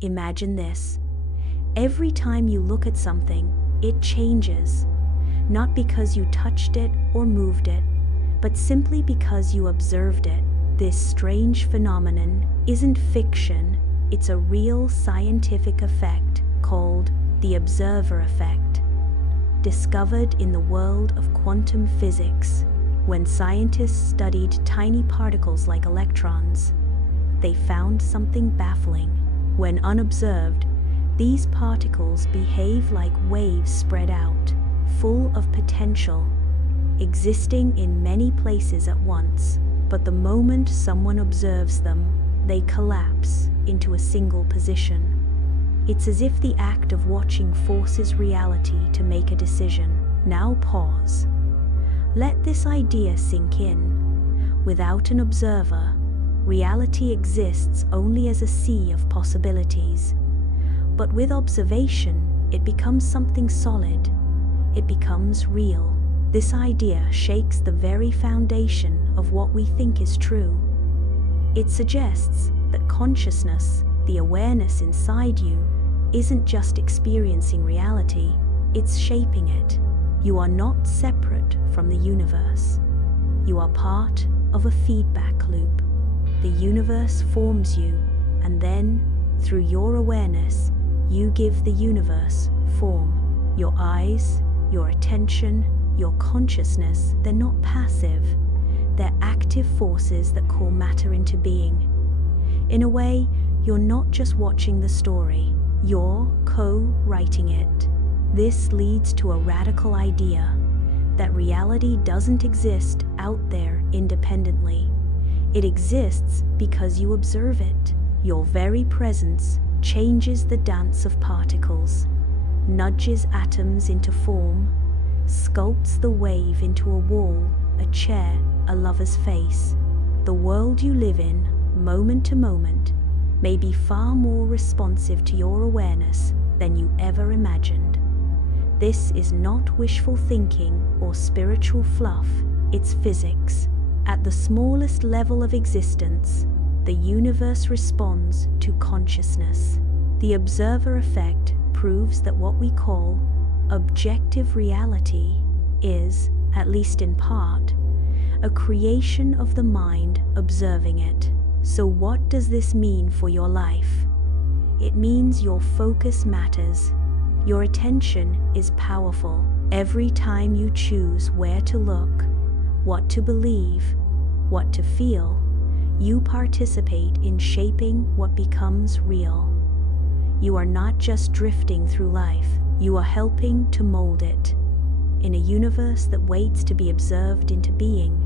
Imagine this. Every time you look at something, it changes. Not because you touched it or moved it, but simply because you observed it. This strange phenomenon isn't fiction, it's a real scientific effect called the observer effect, discovered in the world of quantum physics. When scientists studied tiny particles like electrons, they found something baffling. When unobserved, these particles behave like waves spread out, full of potential, existing in many places at once. But the moment someone observes them, they collapse into a single position. It's as if the act of watching forces reality to make a decision. Now pause. Let this idea sink in. Without an observer, reality exists only as a sea of possibilities. But with observation, it becomes something solid. It becomes real. This idea shakes the very foundation of what we think is true. It suggests that consciousness, the awareness inside you, isn't just experiencing reality, it's shaping it. You are not separate from the universe. You are part of a feedback loop. The universe forms you, and then, through your awareness, you give the universe form. Your eyes, your attention, your consciousness, they're not passive. They're active forces that call matter into being. In a way, you're not just watching the story, you're co-writing it. This leads to a radical idea that reality doesn't exist out there independently. It exists because you observe it. Your very presence changes the dance of particles, nudges atoms into form, sculpts the wave into a wall, a chair, a lover's face. The world you live in, moment to moment, may be far more responsive to your awareness than you ever imagined. This is not wishful thinking or spiritual fluff, it's physics. At the smallest level of existence, the universe responds to consciousness. The observer effect proves that what we call objective reality is, at least in part, a creation of the mind observing it. So what does this mean for your life? It means your focus matters. Your attention is powerful. Every time you choose where to look, what to believe, what to feel, you participate in shaping what becomes real. You are not just drifting through life, you are helping to mold it. In a universe that waits to be observed into being,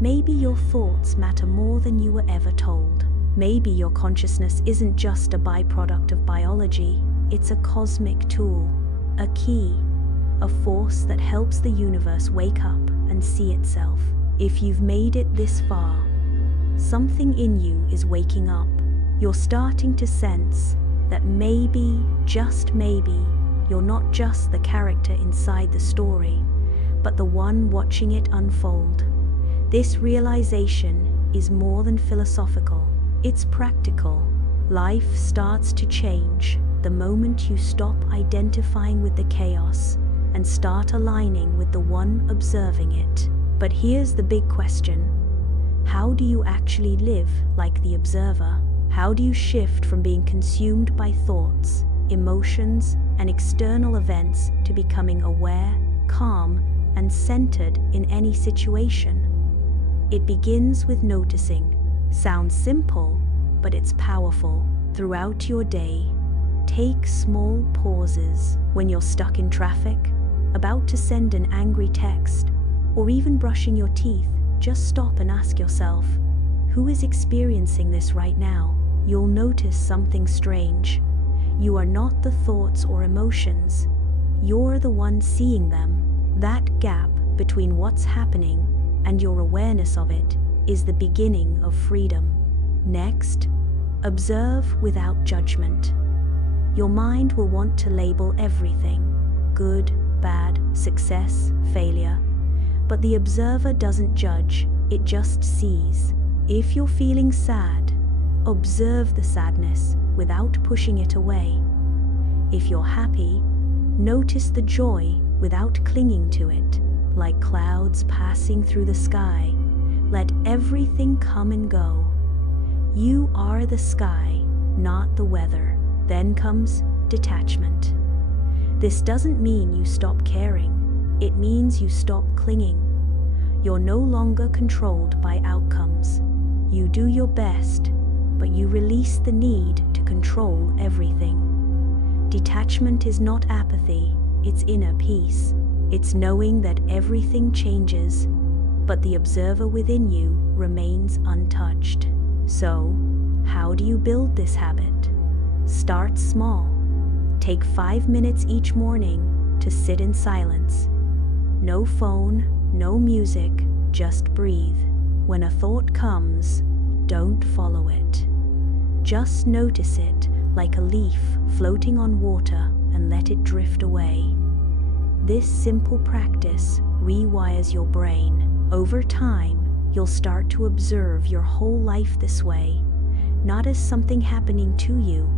maybe your thoughts matter more than you were ever told. Maybe your consciousness isn't just a byproduct of biology, it's a cosmic tool, a key, a force that helps the universe wake up and see itself. If you've made it this far, something in you is waking up. You're starting to sense that maybe, just maybe, you're not just the character inside the story, but the one watching it unfold. This realization is more than philosophical, it's practical. Life starts to change the moment you stop identifying with the chaos and start aligning with the one observing it. But here's the big question. How do you actually live like the observer? How do you shift from being consumed by thoughts, emotions, and external events to becoming aware, calm, and centered in any situation? It begins with noticing. Sounds simple, but it's powerful. Throughout your day, take small pauses. When you're stuck in traffic, about to send an angry text, or even brushing your teeth, just stop and ask yourself, who is experiencing this right now? You'll notice something strange. You are not the thoughts or emotions. You're the one seeing them. That gap between what's happening and your awareness of it is the beginning of freedom. Next, observe without judgment. Your mind will want to label everything: good, bad, success, failure. But the observer doesn't judge, it just sees. If you're feeling sad, Observe the sadness without pushing it away. If you're happy, notice the joy without clinging to it. Like clouds passing through the sky, let everything come and go. You are the sky, not the weather. Then comes detachment. This doesn't mean you stop caring. It means you stop clinging. You're no longer controlled by outcomes. You do your best, but you release the need to control everything. Detachment is not apathy, it's inner peace. It's knowing that everything changes, but the observer within you remains untouched. So, how do you build this habit? Start small. Take 5 minutes each morning to sit in silence. No phone, no music, just breathe. When a thought comes, don't follow it. Just notice it like a leaf floating on water and let it drift away. This simple practice rewires your brain. Over time, you'll start to observe your whole life this way, not as something happening to you,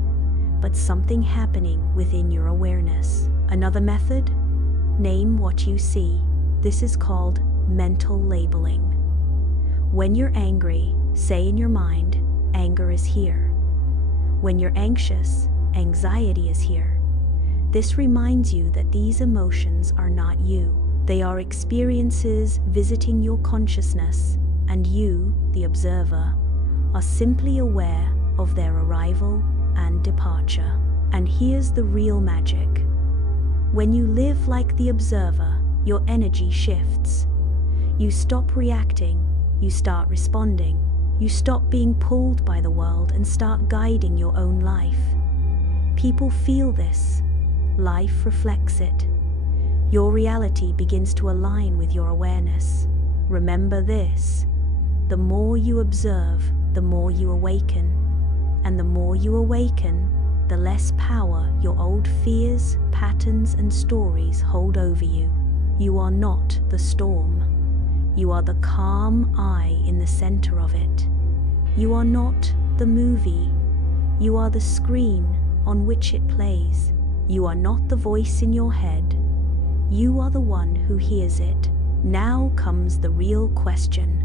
but something happening within your awareness. Another method? Name what you see. This is called mental labeling. When you're angry, say in your mind, anger is here. When you're anxious, anxiety is here. This reminds you that these emotions are not you. They are experiences visiting your consciousness, and you, the observer, are simply aware of their arrival and departure. And here's the real magic. When you live like the observer, your energy shifts. You stop reacting, you start responding. You stop being pulled by the world and start guiding your own life. People feel this. Life reflects it. Your reality begins to align with your awareness. Remember this: the more you observe, the more you awaken. And the more you awaken, the less power your old fears, patterns, and stories hold over you. You are not the storm. You are the calm eye in the center of it. You are not the movie. You are the screen on which it plays. You are not the voice in your head. You are the one who hears it. Now comes the real question.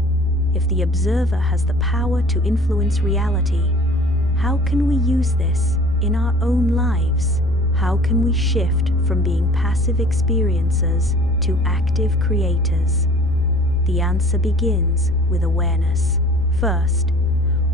If the observer has the power to influence reality, how can we use this in our own lives? How can we shift from being passive experiencers to active creators? The answer begins with awareness. First,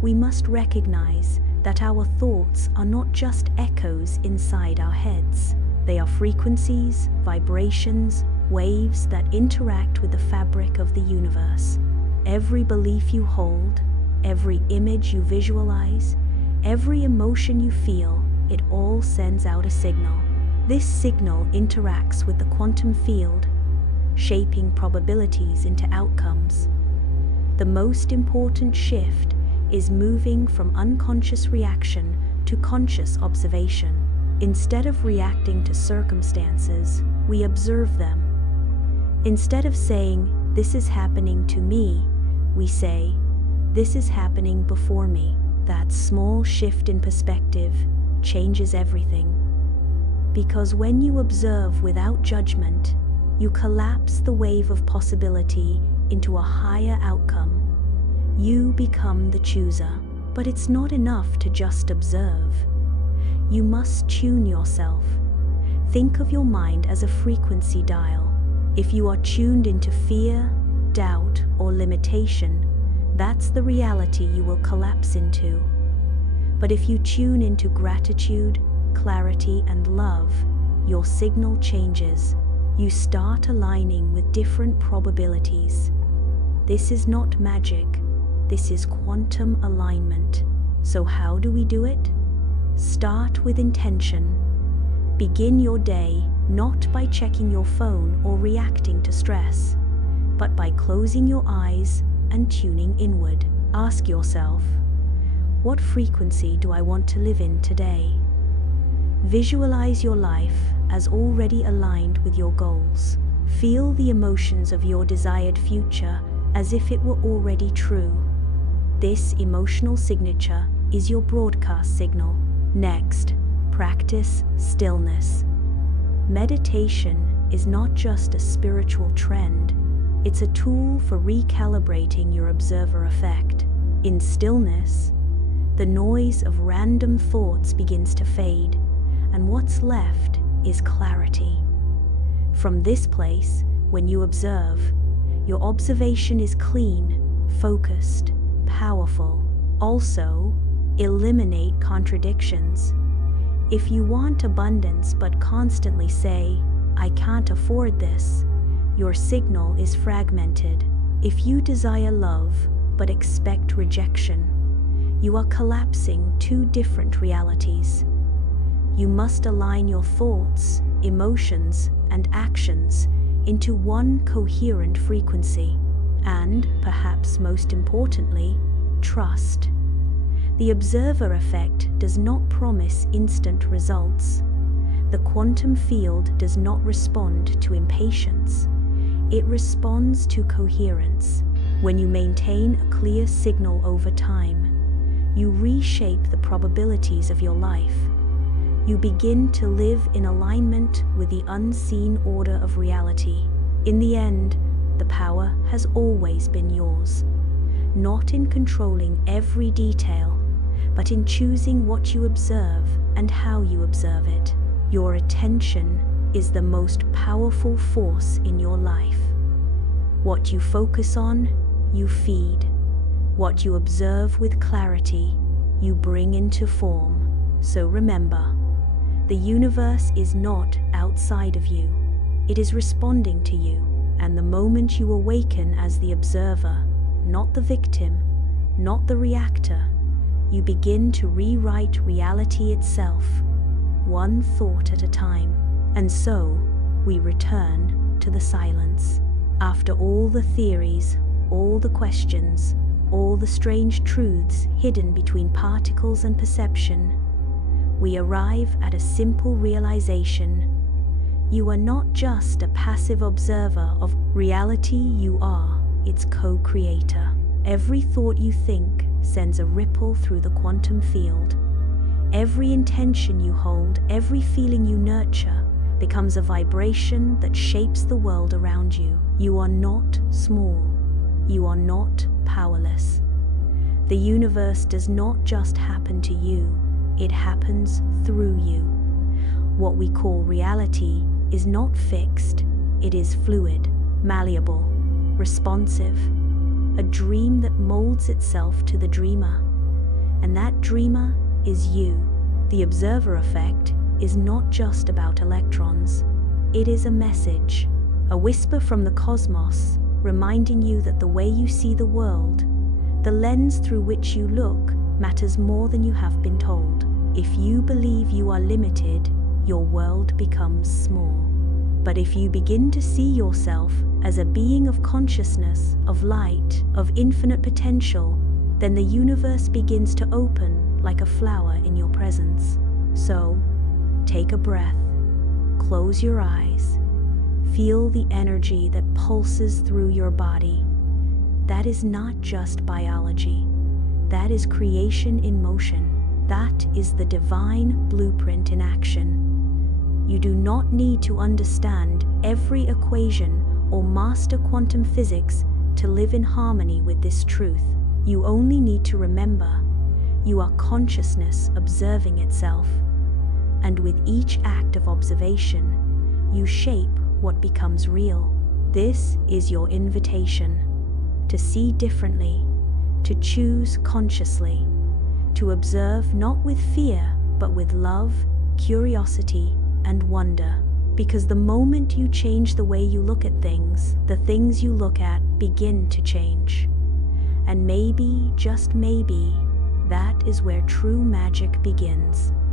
we must recognize that our thoughts are not just echoes inside our heads. They are frequencies, vibrations, waves that interact with the fabric of the universe. Every belief you hold, every image you visualize, every emotion you feel, it all sends out a signal. This signal interacts with the quantum field, shaping probabilities into outcomes. The most important shift is moving from unconscious reaction to conscious observation. Instead of reacting to circumstances, we observe them. Instead of saying, "This is happening to me," we say, "This is happening before me." That small shift in perspective changes everything. Because when you observe without judgment, you collapse the wave of possibility into a higher outcome. You become the chooser. But it's not enough to just observe. You must tune yourself. Think of your mind as a frequency dial. If you are tuned into fear, doubt, or limitation, that's the reality you will collapse into. But if you tune into gratitude, clarity, and love, your signal changes. You start aligning with different probabilities. This is not magic. This is quantum alignment. So how do we do it? Start with intention. Begin your day not by checking your phone or reacting to stress, but by closing your eyes and tuning inward. Ask yourself, what frequency do I want to live in today? Visualize your life as already aligned with your goals. Feel the emotions of your desired future as if it were already true. This emotional signature is your broadcast signal. Next, practice stillness. Meditation is not just a spiritual trend, it's a tool for recalibrating your observer effect. In stillness, the noise of random thoughts begins to fade, and what's left is clarity. From this place, when you observe, your observation is clean, focused, powerful. Also, eliminate contradictions. If you want abundance but constantly say, "I can't afford this," your signal is fragmented. If you desire love but expect rejection, you are collapsing two different realities. You must align your thoughts, emotions, and actions into one coherent frequency. And, perhaps most importantly, trust. The observer effect does not promise instant results. The quantum field does not respond to impatience. It responds to coherence. When you maintain a clear signal over time, you reshape the probabilities of your life. You begin to live in alignment with the unseen order of reality. In the end, the power has always been yours, not in controlling every detail, but in choosing what you observe and how you observe it. Your attention is the most powerful force in your life. What you focus on, you feed. What you observe with clarity, you bring into form. So remember, the universe is not outside of you. It is responding to you, and the moment you awaken as the observer, not the victim, not the reactor, you begin to rewrite reality itself, one thought at a time. And so, we return to the silence. After all the theories, all the questions, all the strange truths hidden between particles and perception, we arrive at a simple realization. You are not just a passive observer of reality, you are its co-creator. Every thought you think sends a ripple through the quantum field. Every intention you hold, every feeling you nurture, becomes a vibration that shapes the world around you. You are not small. You are not powerless. The universe does not just happen to you, it happens through you. What we call reality is not fixed, it is fluid, malleable, responsive, a dream that molds itself to the dreamer. And that dreamer is you. The observer effect is not just about electrons. It is a message, a whisper from the cosmos, reminding you that the way you see the world, the lens through which you look, matters more than you have been told. If you believe you are limited, your world becomes small. But if you begin to see yourself as a being of consciousness, of light, of infinite potential, then the universe begins to open like a flower in your presence. So, take a breath, close your eyes, feel the energy that pulses through your body. That is not just biology. That is creation in motion. That is the divine blueprint in action. You do not need to understand every equation or master quantum physics to live in harmony with this truth. You only need to remember, you are consciousness observing itself. And with each act of observation, you shape what becomes real. This is your invitation to see differently, to choose consciously, to observe not with fear, but with love, curiosity, and wonder. Because the moment you change the way you look at things, the things you look at begin to change. And maybe, just maybe, that is where true magic begins.